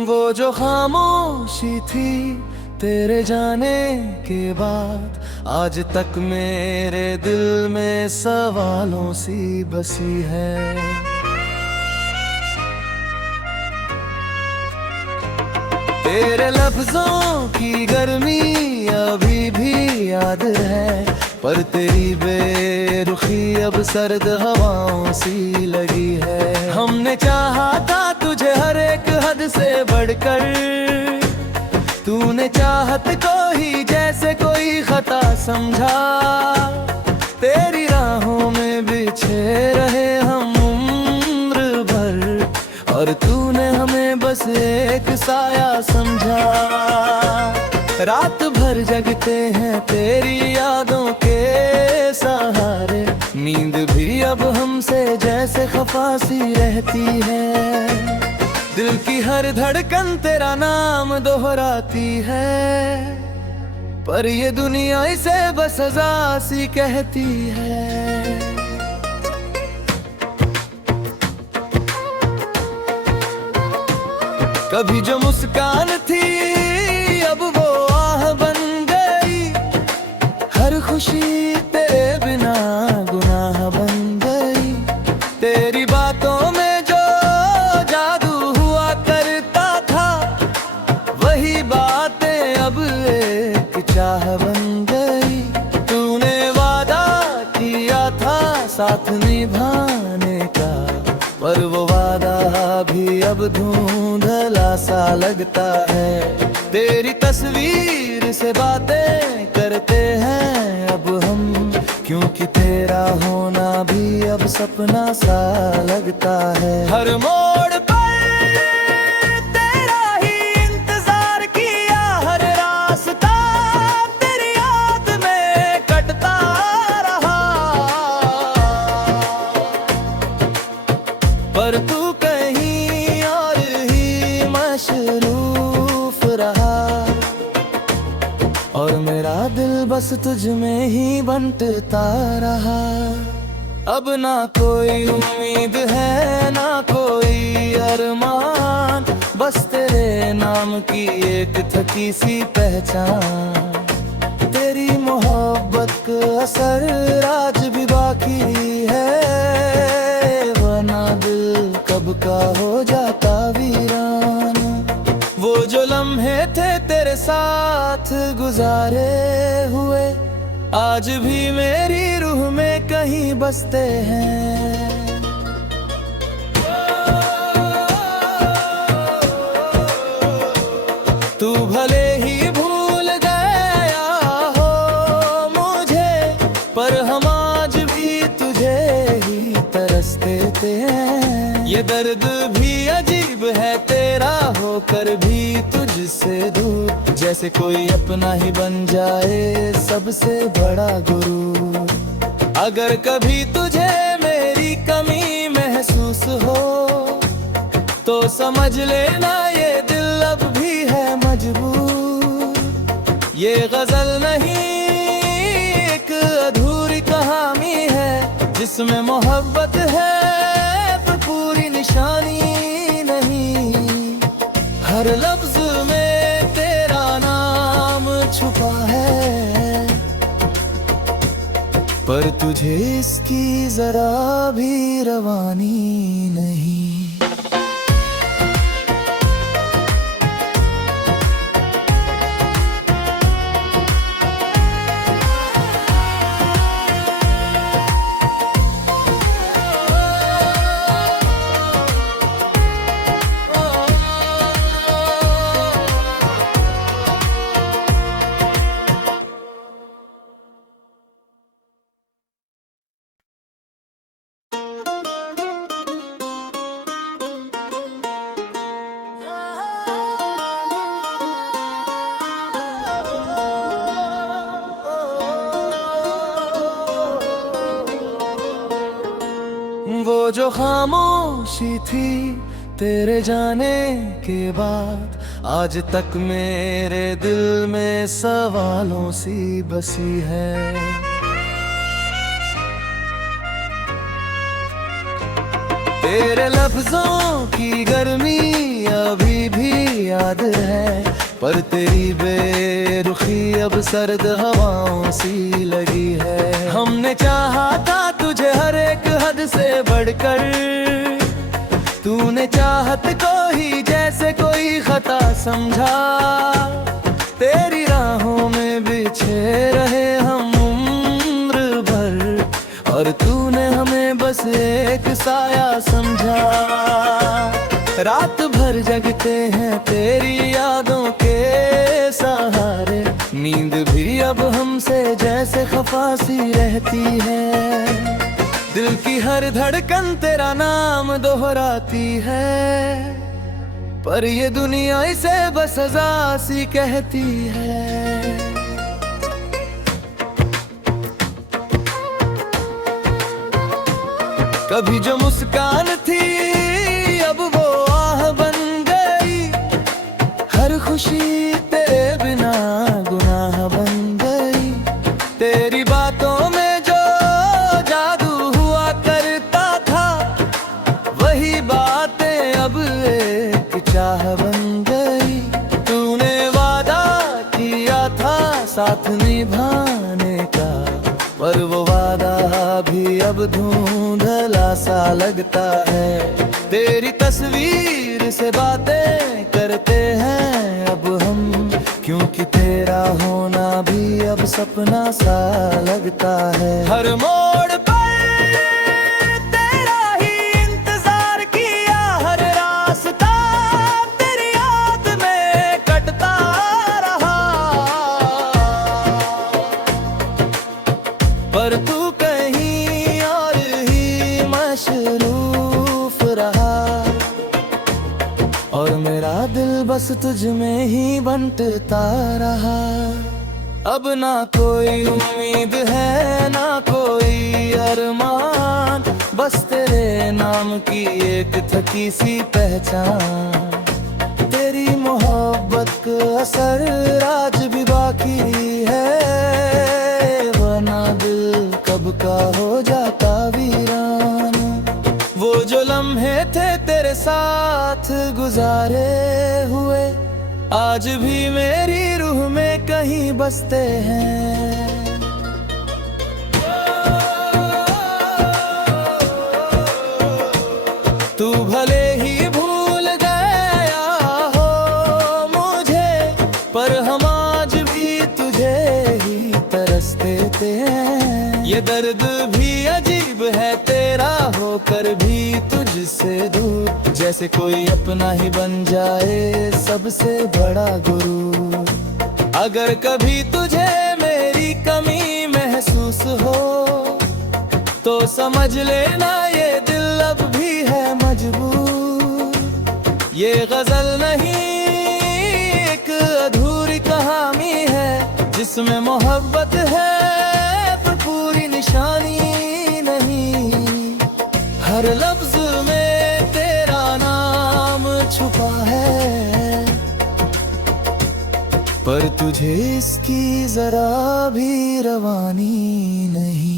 वो जो खामोशी थी तेरे जाने के बाद, आज तक मेरे दिल में सवालों सी बसी है। तेरे लफ्जों की गर्मी अभी भी याद है, पर तेरी बेरुखी अब सर्द हवाओं सी लगी है। हमने चाहा था तुझे हर एक हद से बढ़कर, तूने चाहत को ही जैसे कोई खता समझा। तेरी राहों में बिछे रहे हम उम्र भर, और तूने हमें बस एक साया समझा। रात भर जगते हैं तेरी यादों के सहारे, नींद भी अब हमसे जैसे खफा सी रहती है। दिल की हर धड़कन तेरा नाम दोहराती है, पर ये दुनिया इसे बस सजा सी कहती है। कभी जो मुस्कान थी अब वो आह बन गई, हर खुशी तेरे बिना गुनाह बन गई। तेरी बातों में जो जादू हुआ करता था, वही बातें अब एक चाह बन गई। तूने वादा किया था साथ निभाने का, पर वो वादा भी अब धुंधला सा लगता है। तेरी तस्वीर से बातें करते हैं अब हम, क्योंकि तेरा होना भी अब सपना सा लगता है। हर मोड़ पर तेरा ही इंतजार किया, हर रास्ता तेरी याद में कटता रहा, पर तू कहीं और ही मशरूफ रहा, और मेरा दिल बस तुझ में ही बंटता रहा। अब ना कोई उम्मीद है ना कोई अरमान, बस तेरे नाम की एक थकी सी पहचान। तेरी मोहब्बत का असर आज भी बाकी है, वरना दिल कब का हो जाता वीरान। वो जो लम्हे थे तेरे साथ गुजारे हुए, आज भी मेरी रूह में कहीं बसते हैं। तू भले ही भूल गया हो मुझे, पर हम आज भी तुझे ही तरसते हैं। ये दर्द भी अजीब है तेरा होकर भी तुझसे दूर, जैसे कोई अपना ही बन जाए सबसे बड़ा गुरु। अगर कभी तुझे मेरी कमी महसूस हो, तो समझ लेना ये दिल अब भी है मजबूर। ये गजल नहीं एक अधूरी कहानी है, जिसमें मोहब्बत है पर पूरी निशानी नहीं। हर लफ्ज में तेरा नाम छुपा है, पर तुझे इसकी जरा भी रवानी नहीं। वो जो खामोशी थी तेरे जाने के बाद, आज तक मेरे दिल में सवालों सी बसी है। तेरे लफ्जों की गर्मी अभी भी याद है, पर तेरी बेरुखी अब सर्द हवाओं सी लगी है। हमने चाहा था तुझे हर एक हद से बढ़कर, तूने चाहत को ही जैसे कोई खता समझा। तेरी राहों में बिछे रहे हम उम्र भर, और तूने हमें बस एक साया समझा। रात भर जगते हैं तेरी यादों के सहारे, नींद भी अब हमसे जैसे खफा सी रहती है। दिल की हर धड़कन तेरा नाम दोहराती है, पर ये दुनिया इसे बस सजा सी कहती है। कभी जो मुस्कान थी अब वो आह बन गई, हर खुशी तेरे बिना गुनाह बन गई। तेरी बातों में जो जादू हुआ करता था, वही बातें अब एक चाह बन गई। तूने वादा किया था साथ निभाने का, पर वो वादा भी अब धुंधला सा लगता है। तेरी तस्वीर से बातें करते हैं अब हम, क्योंकि तेरा होना भी अब सपना सा लगता है। हर मोड़ पर तेरा ही इंतजार किया, हर रास्ता तेरी याद में कटता रहा, पर तू कहीं और ही मशरूफ रहा, और मेरा दिल बस तुझ में ही बंटता रहा। अब ना कोई उम्मीद है ना कोई अरमान, बस तेरे नाम की एक थकी सी पहचान। तेरी मोहब्बत का असर आज भी बाकी है, वरना दिल कब का हो जाता वीरान। वो जो लम्हे थे तेरे साथ गुजारे हुए, आज भी मेरी रूह में कहीं बसते हैं। तू भले ही भूल गया हो मुझे, पर हम आज भी तुझे ही तरसते हैं। ये दर्द भी अजीब है तेरा होकर भी तुझसे दूर, जैसे कोई अपना ही बन जाए सबसे बड़ा गुरु। अगर कभी तुझे मेरी कमी महसूस हो, तो समझ लेना ये दिल अब भी है मजबूर। ये गजल नहीं एक अधूरी कहानी है, जिसमें मोहब्बत है पर पूरी निशानी नहीं। हर लफ्ज में तेरा नाम छुपा है, पर तुझे इसकी जरा भी रवानी नहीं।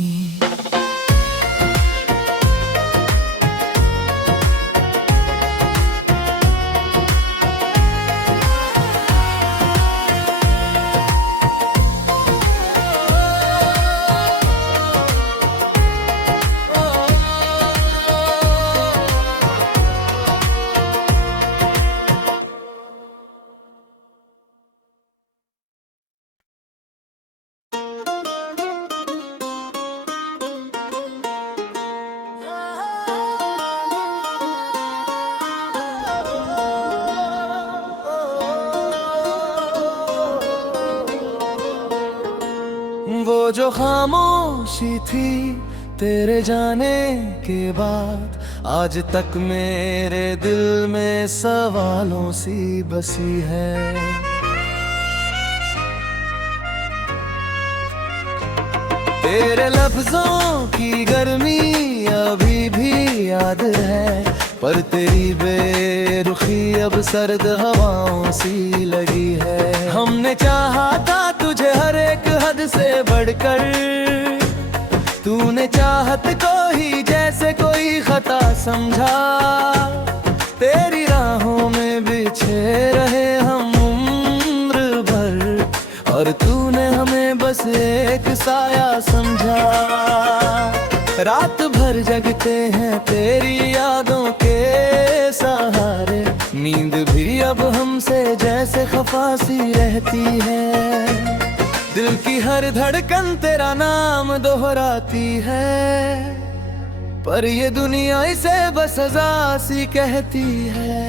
वो जो खामोशी थी तेरे जाने के बाद, आज तक मेरे दिल में सवालों सी बसी है। तेरे लफ्जों की गर्मी अभी भी याद है, पर तेरी बेरुखी अब सर्द हवाओं सी लगी है। हमने चाहा था तुझे हर एक हद से बढ़कर, तूने चाहत को ही जैसे कोई खता समझा। तेरी राहों में बिछे रहे रात भर जगते हैं तेरी यादों के सहारे, नींद भी अब हमसे जैसे खफा सी रहती है। दिल की हर धड़कन तेरा नाम दोहराती है, पर ये दुनिया इसे बस सजा सी कहती है।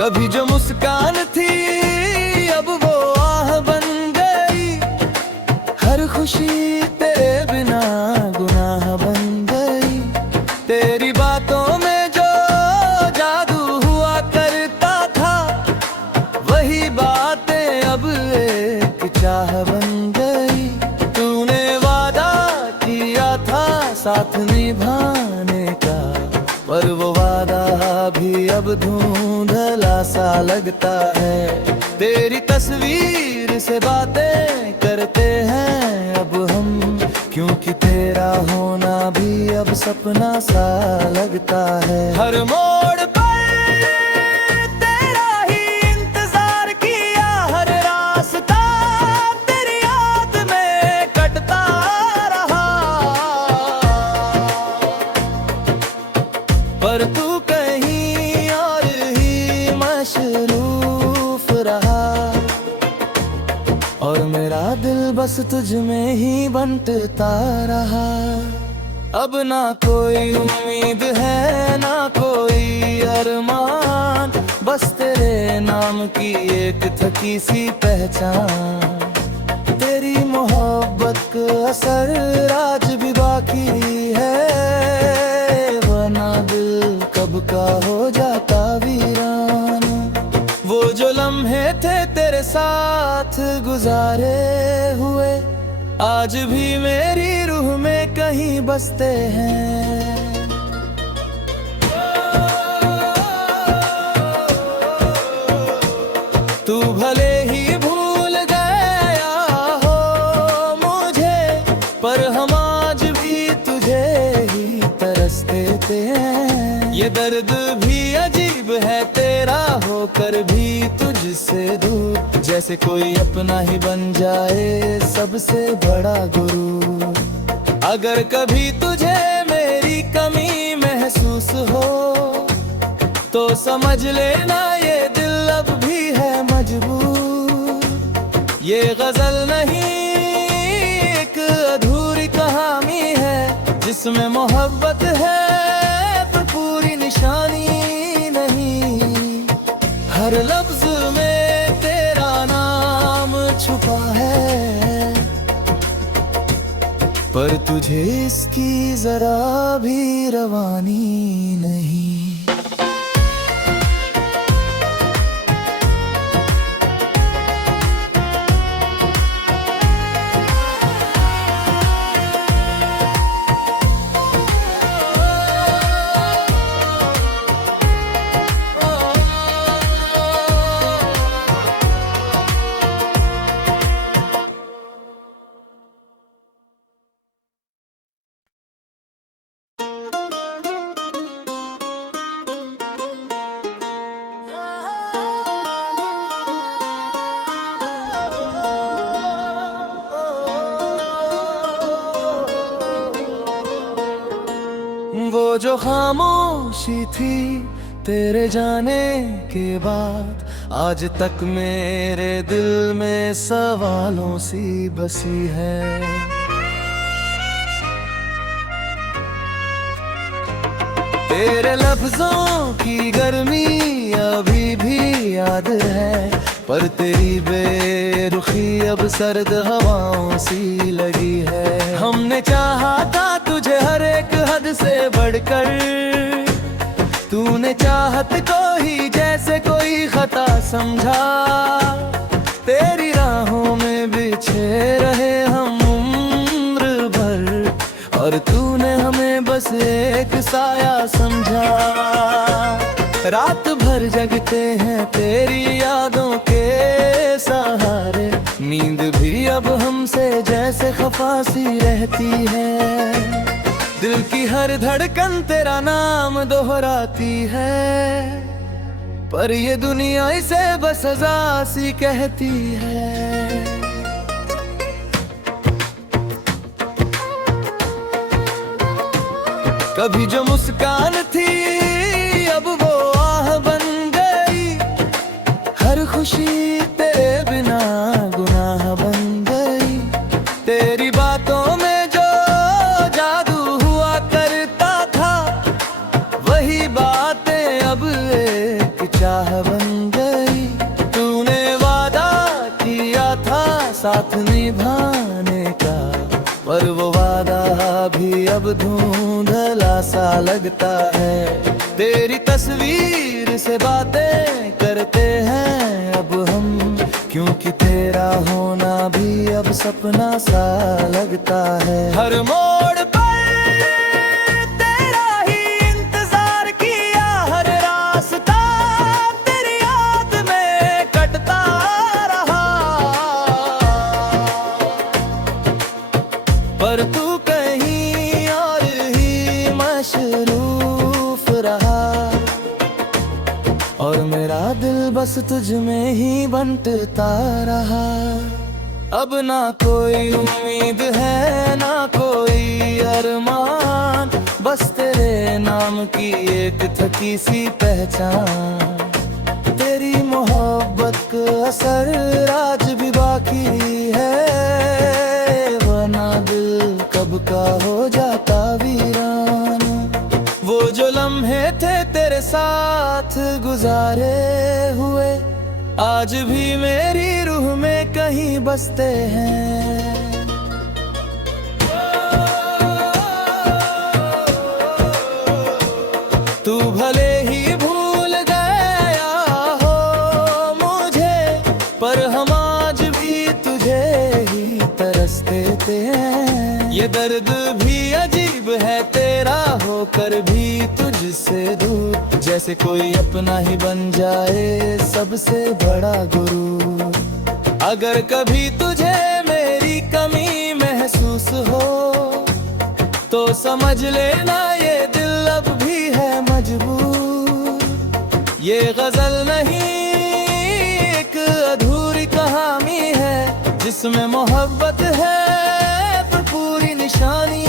कभी जो मुस्कान थी अब वो आह बन गई, हर खुशी तेरे बिना गुनाह बन गई। तेरी बातों में जो जादू हुआ करता था, वही बातें अब एक चाह बन गई। तूने वादा किया था साथ निभाने का, पर वो वादा भी अब धुंधला सा लगता है। तेरी तस्वीर से बातें करते हैं अब हम, क्योंकि तेरा होना भी अब सपना सा लगता है। हर मोड़ पर तेरा ही इंतजार किया, हर रास्ता तेरी याद में कटता रहा, पर तू कहीं और ही मशरूफ रहा, और मेरा दिल बस तुझ में ही बंटता रहा। अब ना कोई उम्मीद है ना कोई अरमान, बस तेरे नाम की एक थकी सी पहचान। तेरी मोहब्बत का असर आज भी बाकी है, वरना दिल कब का हो जाता वीरान। वो जो लम्हे थे तेरे साथ गुजारे हुए, आज भी मेरी रूह में कहीं बसते हैं। तू भले ही भूल गया हो मुझे, पर हम आज भी तुझे ही तरसते हैं। ये दर्द भी अजीब है तेरा होकर भी तुझसे दूर, जैसे कोई अपना ही बन जाए सबसे बड़ा गुरु। अगर कभी तुझे मेरी कमी महसूस हो, तो समझ लेना ये दिल अब भी है मजबूर। ये गजल नहीं एक अधूरी कहानी है, जिसमें मोहब्बत है पर पूरी निशानी नहीं। हर लफ्ज में तेरा नाम छुपा है, पर तुझे इसकी जरा भी रवानी नहीं। वो जो खामोशी थी तेरे जाने के बाद, आज तक मेरे दिल में सवालों सी बसी है। तेरे लफ्जों की गर्मी अभी भी याद है, पर तेरी बेरुखी अब सर्द हवाओं सी लगी है। हमने चाहा था तुझे हर एक हद से बढ़कर, तूने चाहत को ही जैसे कोई खता समझा। तेरी राहों में बिछे रहे हम उम्र भर, और तूने हमें बस एक साया समझा। रात भर जगते हैं तेरी यादों के सहारे, नींद भी अब हमसे जैसे खफा सी रहती है। दिल की हर धड़कन तेरा नाम दोहराती है, पर ये दुनिया इसे बस सजा सी कहती है। कभी जो मुस्कान थी अब वो आह बन गई, हर खुशी तेरे बिना गुनाह बन गई। तेरी बातों में जो जादू हुआ करता था, वही बातें अब एक चाह बन गई। तूने वादा किया था साथ निभाने का, पर वो वादा भी अब धुंधला सा लगता है। तेरी तस्वीर से बातें करते हैं अब हम, क्योंकि तेरा होना भी अब सपना सा लगता है। हर मोड़ पर तेरा ही इंतजार किया, हर रास्ता तेरी याद में कटता रहा, पर तू कहीं और ही मशरूफ रहा, और मेरा दिल बस तुझ में ही बंटता रहा। अब ना कोई उम्मीद है ना कोई अरमान, बस तेरे नाम की एक थकी सी पहचान। तेरी मोहब्बत का असर आज भी बाकी है, वरना दिल कब का हो जाता वीरान। वो जो लम्हे थे तेरे साथ गुजारे हुए, आज भी मेरी रूह में कहीं बसते हैं। तू भले ही भूल गया हो मुझे, पर हम आज भी तुझे ही तरसते हैं। ये दर्द भी अजीब है तेरा होकर भी तुझसे दूर, जैसे कोई अपना ही बन जाए सबसे बड़ा गुरु। अगर कभी तुझे मेरी कमी महसूस हो, तो समझ लेना ये दिल अब भी है मजबूर। ये गजल नहीं एक अधूरी कहानी है, जिसमें मोहब्बत है पर पूरी निशानी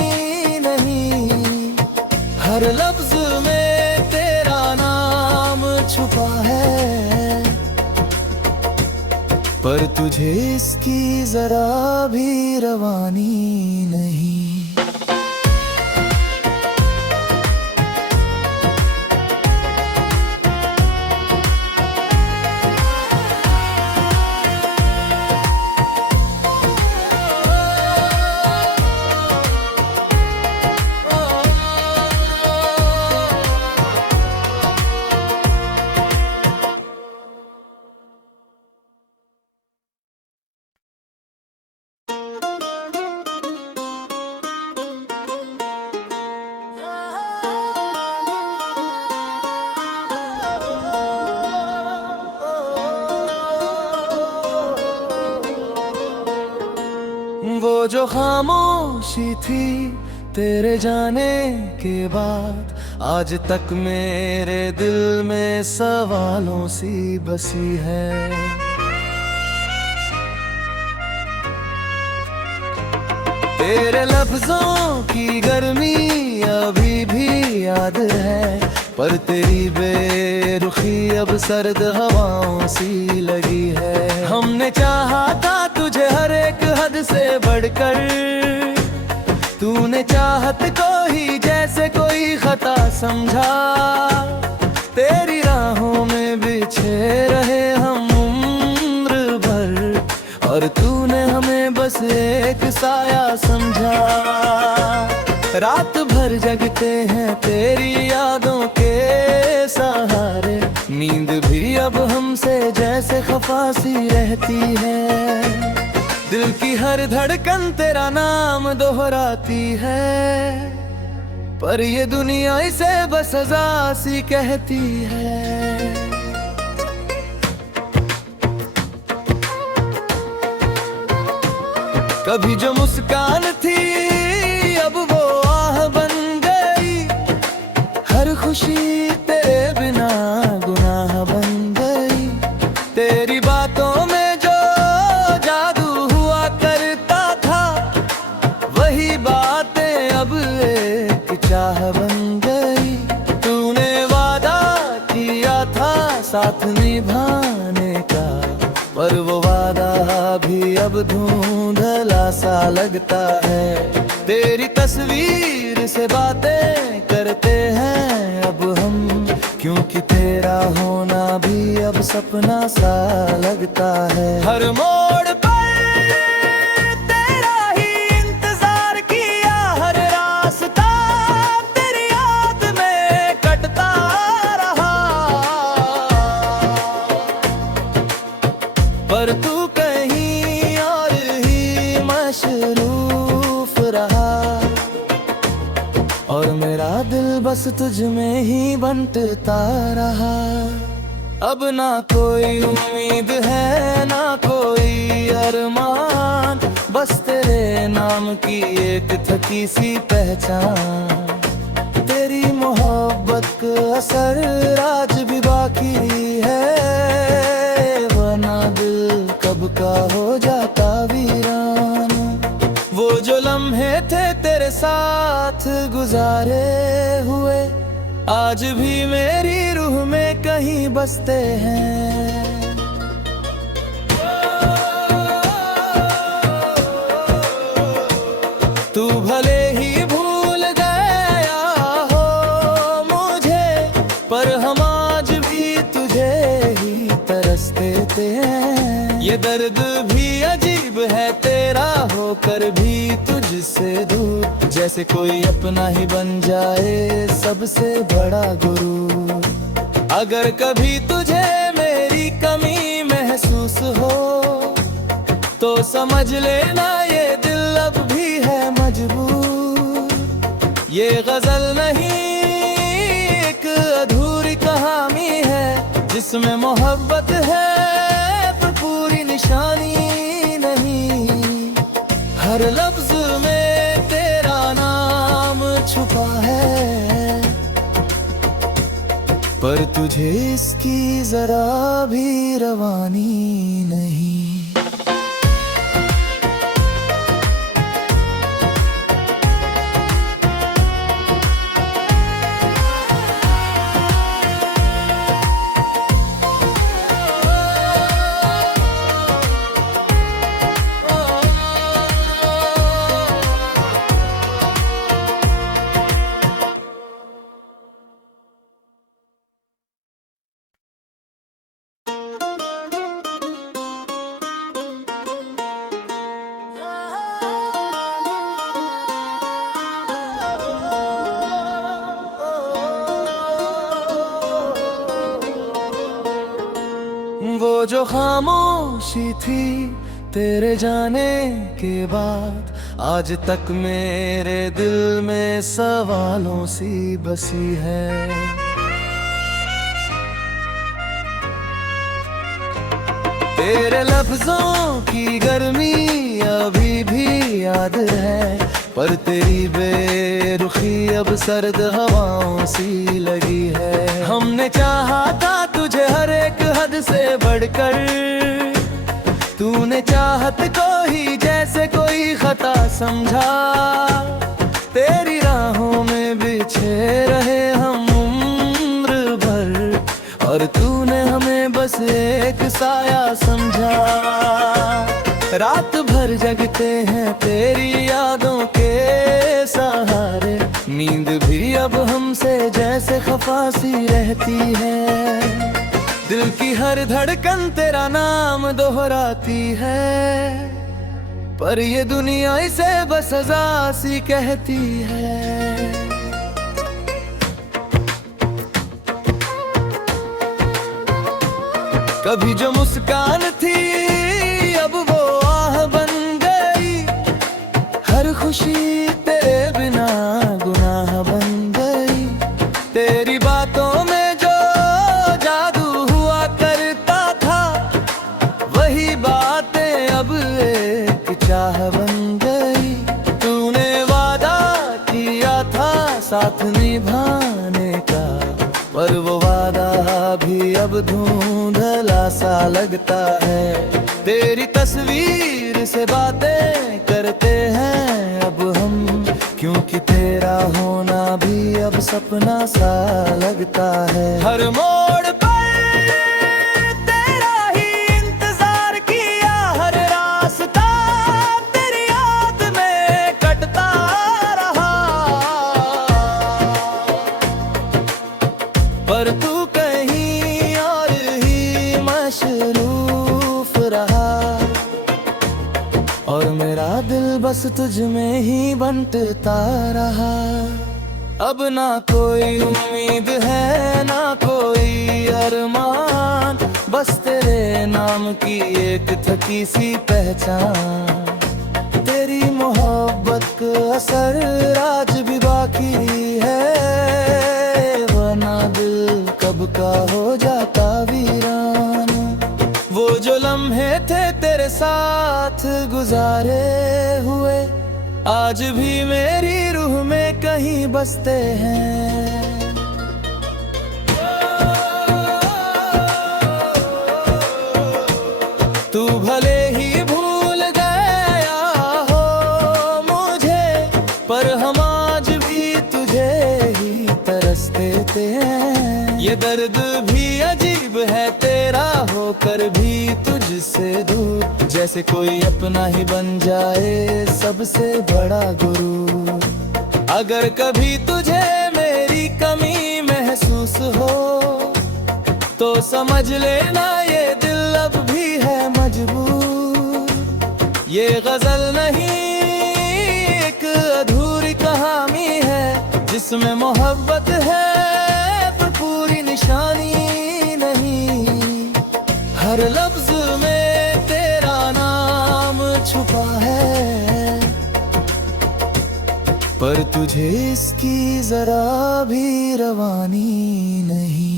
नहीं। हर लफ्ज में तेरा नाम छुपा है, पर तुझे इसकी जरा भी रवानी नहीं। वो जो खामोशी थी तेरे जाने के बाद, आज तक मेरे दिल में सवालों सी बसी है। तेरे लफ्जों की गर्मी अभी भी याद है, पर तेरी बेरुखी अब सर्द हवाओं सी लगी है। हमने चाहा था तुझे हर एक हद से बढ़कर, तूने चाहत को ही जैसे कोई खता समझा। तेरी राहों में बिछे रहे हम उम्र भर, और तूने हमें बस एक साया समझा। रात भर जगते हैं तेरी यादों के सहारे, नींद भी अब हमसे जैसे खफा सी रहती है। दिल की हर धड़कन तेरा नाम दोहराती है, पर ये दुनिया इसे बस सजा सी कहती है। कभी जो मुस्कान थी अब वो आह बन गई, हर खुशी तेरे बिना गुनाह बन चाह बन गई। तूने वादा किया था साथ निभाने का, पर वो वादा भी अब धुंधला सा लगता है। तेरी तस्वीर से बातें करते हैं अब हम, क्योंकि तेरा होना भी अब सपना सा लगता है। हर मोड़ पर तेरा ही इंतजार किया, हर रास्ता तेरी याद में कटता रहा, पर तू कहीं और ही मशरूफ रहा, और मेरा दिल बस तुझ में ही बंटता रहा। अब ना कोई उम्मीद है ना कोई अरमान, बस तेरे नाम की एक थकी सी पहचान। तेरी मोहब्बत का असर आज भी बाकी है, वरना दिल कब का हो जाता वीरान। वो जो लम्हे थे तेरे साथ गुजारे हुए, आज भी मेरी रूह में कहीं बसते हैं। तू भले ही भूल गया हो मुझे, पर हम आज भी तुझे ही तरसते हैं। ये दर्द भी अजीब है तेरा होकर भी तुझसे दूर, जैसे कोई अपना ही बन जाए सबसे बड़ा गुरु। अगर कभी तुझे मेरी कमी महसूस हो, तो समझ लेना ये दिल अब भी है मजबूर। ये गजल नहीं एक अधूरी कहानी है, जिसमें मोहब्बत है पर पूरी निशानी नहीं। हर लफ्ज में तेरा नाम छुपा है, पर तुझे इसकी जरा भी रवानी नहीं। वो जो खामोशी थी तेरे जाने के बाद, आज तक मेरे दिल में सवालों सी बसी है। तेरे लफ्जों की गर्मी अभी भी याद है, पर तेरी बेरुखी अब सर्द हवाओं सी लगी है। हमने चाहा था तुझे हर एक हद से बढ़कर, तूने चाहत को ही जैसे कोई खता समझा। तेरी राहों में बिछे रहे हम उम्र भर, और तूने हमें बस एक साया समझा। रात भर जगते हैं तेरी यादों के सहारे, नींद भी अब हमसे जैसे खफा सी रहती है। दिल की हर धड़कन तेरा नाम दोहराती है, पर ये दुनिया इसे बस सजा सी कहती है। कभी जो मुस्कान थी अब वो आह बन गई, हर खुशी तेरे बिना गुनाह बन गई। तेरी बातों में जो जादू हुआ करता था, वही बातें अब एक चाह बन गई। तूने वादा किया था साथ निभाने का, पर वो वादा भी अब धुंधला सा लगता है। तेरी तस्वीर से बातें करते हैं अब हम, क्योंकि तेरा होना भी अब सपना सा लगता है। हर मोड़ पर तेरा ही इंतजार किया, हर रास्ता तेरी याद में कटता रहा, पर तू कहीं और ही मशरूफ रहा, और मेरा दिल बस तुझ में ही बंटता रहा। अब ना कोई उम्मीद है ना कोई अरमान, बस तेरे नाम की एक थकी सी पहचान। तेरी मोहब्बत का असर आज भी बाकी है, वरना दिल कब का हो जाता वीरान। वो जो लम्हे थे तेरे साथ गुजारे हुए, आज भी मेरी रूह में कहीं बसते हैं। तू भले ही भूल गया हो मुझे, पर हम आज भी तुझे ही तरसते हैं। ये दर्द भी अजीब है तेरा होकर भी तुझसे दूर, जैसे कोई अपना ही बन जाए सबसे बड़ा गुरु। अगर कभी तुझे मेरी कमी महसूस हो, तो समझ लेना ये दिल अब भी है मजबूर। ये गजल नहीं एक अधूरी कहानी है, जिसमें मोहब्बत है पर पूरी निशानी नहीं। हर लफ्ज में तेरा नाम छुपा है, पर तुझे इसकी जरा भी रवानी नहीं।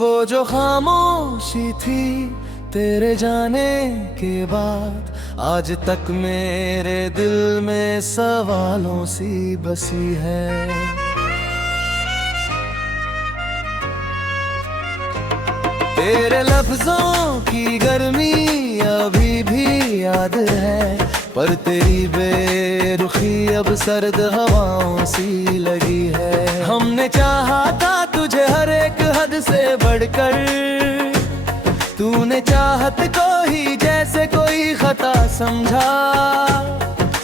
वो जो खामोशी थी तेरे जाने के बाद, आज तक मेरे दिल में सवालों सी बसी है। तेरे लफ्जों की गर्मी अभी भी याद है, पर तेरी बेरुखी अब सर्द हवाओं सी लगी है। हमने चाहा था तुझे हर एक हद से बढ़कर, तूने चाहत को ही जैसे कोई खता समझा।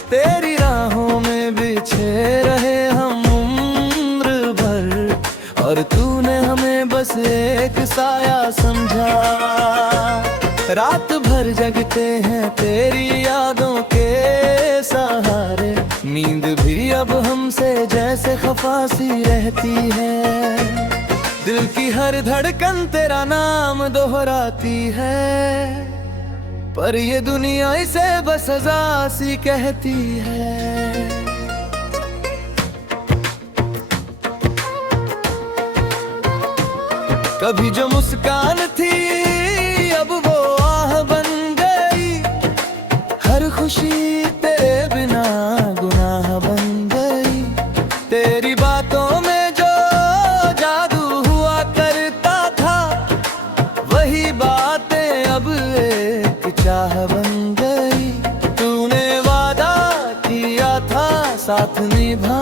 तेरी राहों में बिछे रहे हम उम्र भर, और तूने हमें बस एक साया समझा। रात भर जगते हैं तेरी यादों के सहारे, नींद भी अब हमसे जैसे खफा सी रहती है। दिल की हर धड़कन तेरा नाम दोहराती है, पर ये दुनिया इसे बस सजा सी कहती है। कभी जो मुस्कान थी अब वो आह बन गई, हर खुशी तेरे बिना गुनाह बन गई। तेरी बातों में जो जादू हुआ करता था, वही बातें अब एक चाह बन गई। तूने वादा किया था साथ निभा